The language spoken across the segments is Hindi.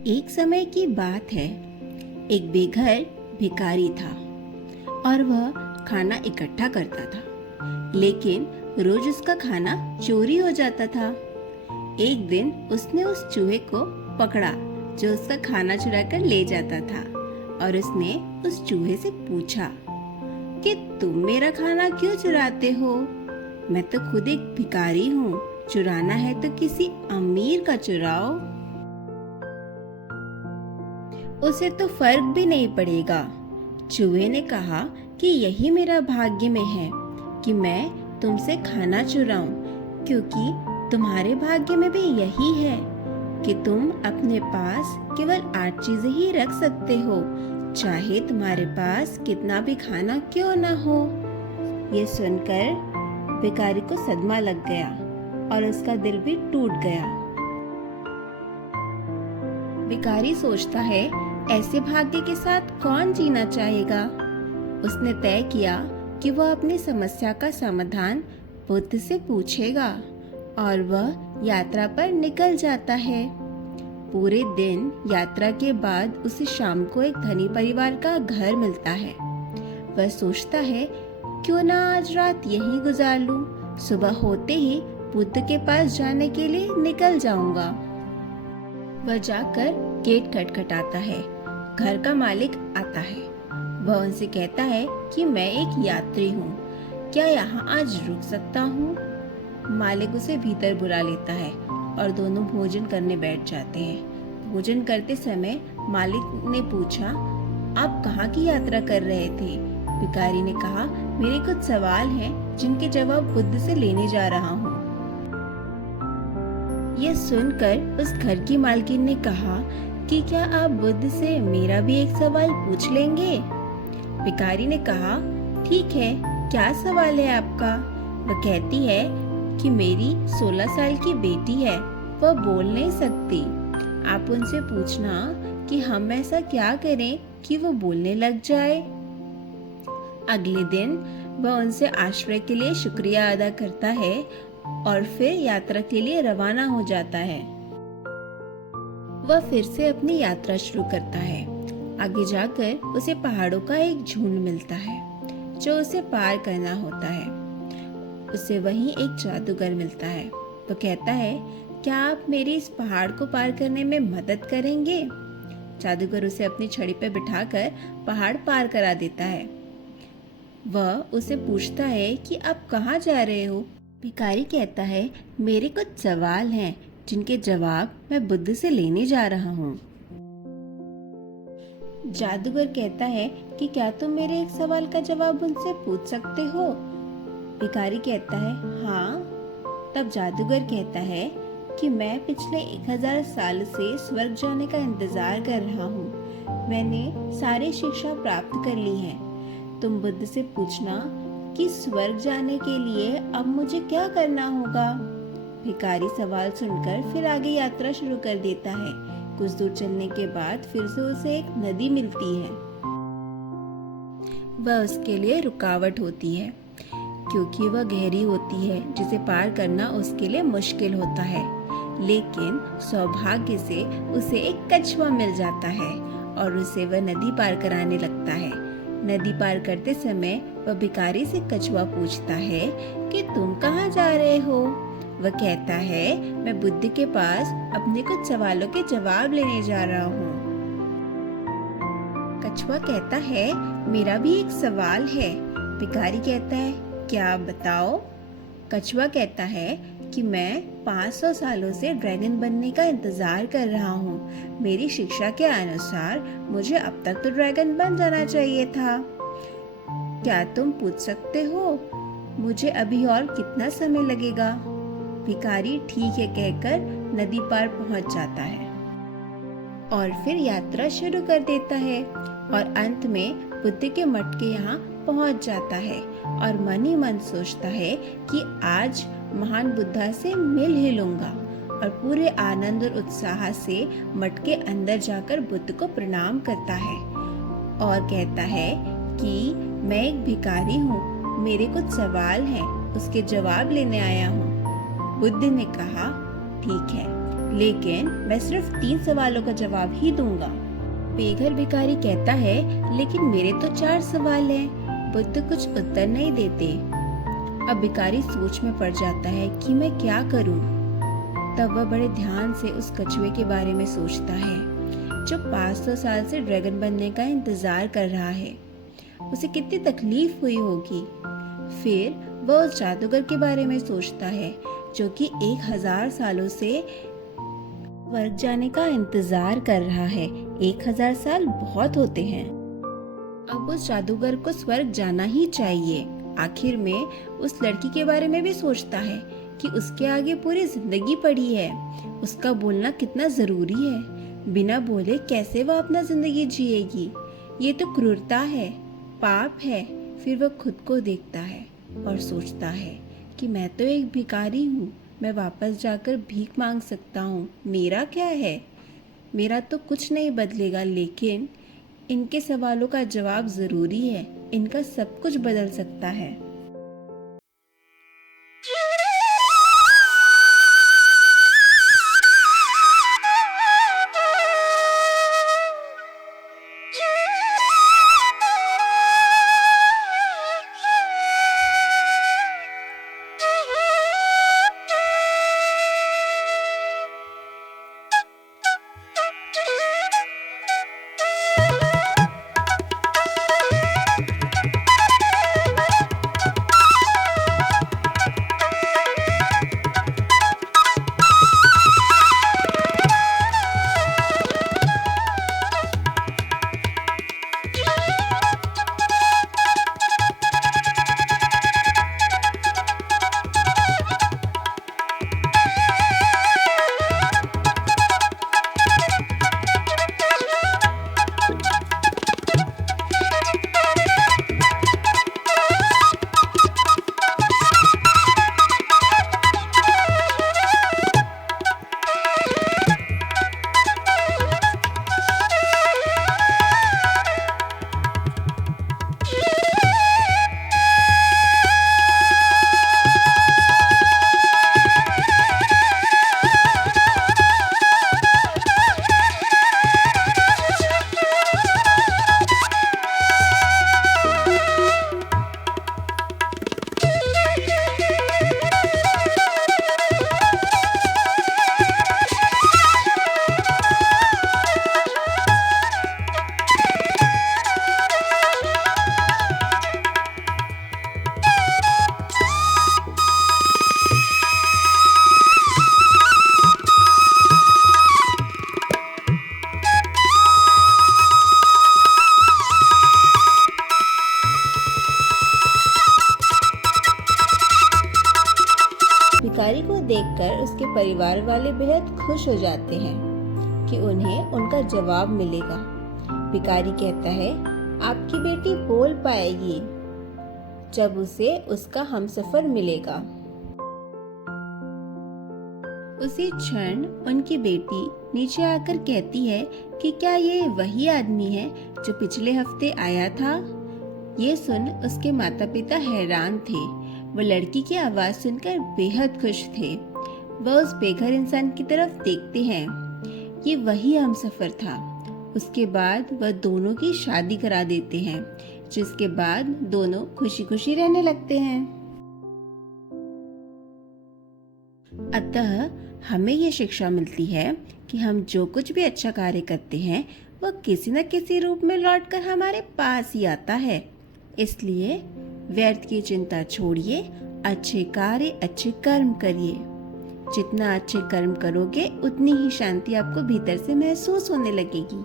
एक समय की बात है। एक बेघर भिखारी था और वह खाना इकट्ठा करता था, लेकिन रोज उसका खाना चोरी हो जाता था। एक दिन उसने उस चूहे को पकड़ा जो उसका खाना चुरा कर ले जाता था, और उसने उस चूहे से पूछा कि तुम मेरा खाना क्यों चुराते हो? मैं तो खुद एक भिखारी हूँ, चुराना है तो किसी अमीर का चुराओ। उसे तो फर्क भी नहीं पड़ेगा। चूहे ने कहा कि यही मेरा भाग्य में है कि मैं तुमसे खाना चुराऊं, क्योंकि तुम्हारे भाग्य में भी यही है कि तुम अपने पास केवल 8 चीजें ही रख सकते हो, चाहे तुम्हारे पास कितना भी खाना क्यों ना हो। ये सुनकर भिखारी को सदमा लग गया और उसका दिल भी टूट गया। भिखारी सोचता है, ऐसे भाग्य के साथ कौन जीना चाहेगा। उसने तय किया कि वह अपनी समस्या का समाधान बुद्ध से पूछेगा, और वह यात्रा पर निकल जाता है। पूरे दिन यात्रा के बाद उसे शाम को एक धनी परिवार का घर मिलता है। वह सोचता है, क्यों ना आज रात यहीं गुजार लूं। सुबह होते ही बुद्ध के पास जाने के लिए निकल जाऊंगा। वह जाकर गेट खटखटाता है। घर का मालिक आता है। वह उनसे कहता है कि मैं एक यात्री हूँ, क्या यहाँ आज रुक सकता हूँ? मालिक उसे भीतर बुला लेता है और दोनों भोजन करने बैठ जाते हैं। भोजन करते समय मालिक ने पूछा, आप कहाँ की यात्रा कर रहे थे? भिखारी ने कहा, मेरे कुछ सवाल हैं जिनके जवाब बुद्ध से लेने जा रहा हूँ। यह सुनकर उस घर की मालकिन ने कहा कि क्या आप बुद्ध से मेरा भी एक सवाल पूछ लेंगे? भिखारी ने कहा, ठीक है, क्या सवाल है आपका? वह कहती है कि मेरी 16 साल की बेटी है, वह बोल नहीं सकती। आप उनसे पूछना कि हम ऐसा क्या करें कि वो बोलने लग जाए। अगले दिन वह उनसे आश्रय के लिए शुक्रिया अदा करता है और फिर यात्रा के लिए रवाना हो जाता है। वह फिर से अपनी यात्रा शुरू करता है। आगे जाकर उसे पहाड़ों का एक झुंड मिलता है जो उसे पार करना होता है। उसे वहीं एक जादूगर मिलता है। वो कहता है, क्या आप मेरी इस पहाड़ को पार करने में मदद करेंगे? जादूगर उसे अपनी छड़ी पर बिठाकर पहाड़ पार करा देता है। वह उसे पूछता है कि आप कहाँ जा रहे हो? भिखारी कहता है, मेरे कुछ सवाल हैं जिनके जवाब मैं बुद्ध से लेने जा रहा हूँ। जादूगर कहता है कि क्या तुम मेरे एक सवाल का जवाब उनसे पूछ सकते हो? भिखारी कहता है, हाँ। तब जादूगर कहता है कि मैं पिछले 1000 साल से स्वर्ग जाने का इंतजार कर रहा हूँ। मैंने सारी शिक्षा प्राप्त कर ली है। तुम बुद्ध से पूछना कि स्वर्ग जाने के लिए अब मुझे क्या करना होगा। भिखारी सवाल सुनकर फिर आगे यात्रा शुरू कर देता है। कुछ दूर चलने के बाद फिर से उसे एक नदी मिलती है। वह उसके लिए रुकावट होती है, क्योंकि वह गहरी होती है, जिसे पार करना उसके लिए मुश्किल होता है। लेकिन सौभाग्य से उसे एक कछुआ मिल जाता है और उसे वह नदी पार कराने लगता है। नदी पार करते समय वह भिखारी से कछुआ पूछता है कि तुम कहाँ जा रहे हो? वह कहता है, मैं बुद्ध के पास अपने कुछ सवालों के जवाब लेने जा रहा हूँ। कछुआ कहता है, मेरा भी एक सवाल है। भिखारी कहता है, क्या बताओ? कछुआ कहता है कि मैं 500 सालों से ड्रैगन बनने का इंतजार कर रहा हूँ। मेरी शिक्षा के अनुसार मुझे अब तक तो ड्रैगन बन जाना चाहिए था। क्या तुम पूछ सकते हो मुझे अभी और कितना समय लगेगा? भिखारी ठीक है कहकर नदी पार पहुंच जाता है और फिर यात्रा शुरू कर देता है, और अंत में बुद्ध के मठ के यहाँ पहुंच जाता है और मन ही मन सोचता है कि आज महान बुद्धा से मिल ही लूंगा, और पूरे आनंद और उत्साह से मठ के अंदर जाकर बुद्ध को प्रणाम करता है और कहता है कि मैं एक भिखारी हूँ, मेरे कुछ सवाल हैं, उसके जवाब लेने आया हूँ। बुद्ध ने कहा, ठीक है, लेकिन मैं सिर्फ 3 सवालों का जवाब ही दूंगा। बेघर भिखारी कहता है, लेकिन मेरे तो 4 सवाल हैं। बुद्ध कुछ उत्तर नहीं देते। अब भिखारी सोच में पड़ जाता है कि मैं क्या करूं। तब वह बड़े ध्यान से उस कछुए के बारे में सोचता है जो 500 साल से ड्रैगन बनने का इंतजार कर रहा है। उसे कितनी तकलीफ हुई होगी। फिर वह उस जादूगर के बारे में सोचता है जो कि 1000 सालों से स्वर्ग जाने का इंतजार कर रहा है। 1000 साल बहुत होते हैं। अब उस जादूगर को स्वर्ग जाना ही चाहिए। आखिर में उस लड़की के बारे में भी सोचता है कि उसके आगे पूरी जिंदगी पड़ी है। उसका बोलना कितना जरूरी है। बिना बोले कैसे वह अपना जिंदगी जिएगी। ये तो क्रूरता है, पाप है। फिर वह खुद को देखता है और सोचता है कि मैं तो एक भिखारी हूँ। मैं वापस जाकर भीख मांग सकता हूँ। मेरा क्या है, मेरा तो कुछ नहीं बदलेगा, लेकिन इनके सवालों का जवाब जरूरी है। इनका सब कुछ बदल सकता है। भिखारी को देखकर उसके परिवार वाले बेहद खुश हो जाते हैं कि उन्हें उनका जवाब मिलेगा। भिखारी कहता है, आपकी बेटी बोल पाएगी जब उसे उसका हमसफर मिलेगा। उसी क्षण उनकी बेटी नीचे आकर कहती है कि क्या ये वही आदमी है जो पिछले हफ्ते आया था। ये सुन उसके माता पिता हैरान थे। वो लड़की की आवाज सुनकर बेहद खुश थे। वह उस बेघर इंसान की तरफ देखते हैं। ये वही हमसफर था। उसके बाद वह दोनों की शादी करा देते हैं, जिसके बाद दोनों खुशी खुशी रहने लगते हैं। अतः हमें ये शिक्षा मिलती है कि हम जो कुछ भी अच्छा कार्य करते हैं वह किसी न किसी रूप में लौटकर हमारे पास ही आता है। इसलिए व्यर्थ की चिंता छोड़िए, अच्छे कार्य अच्छे कर्म करिए। जितना अच्छे कर्म करोगे उतनी ही शांति आपको भीतर से महसूस होने लगेगी।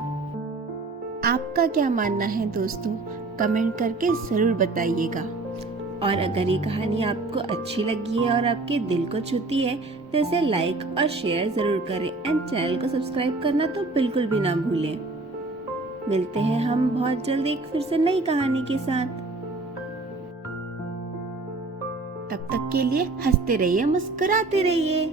आपका क्या मानना है दोस्तों, कमेंट करके जरूर बताइएगा। और अगर ये कहानी आपको अच्छी लगी है और आपके दिल को छूती है तो इसे लाइक और शेयर जरूर करें एंड चैनल को सब्सक्राइब करना तो बिल्कुल भी ना भूलें। मिलते हैं हम बहुत जल्द एक फिर से नई कहानी के साथ। तब तक के लिए हंसते रहिए, मुस्कुराते रहिए।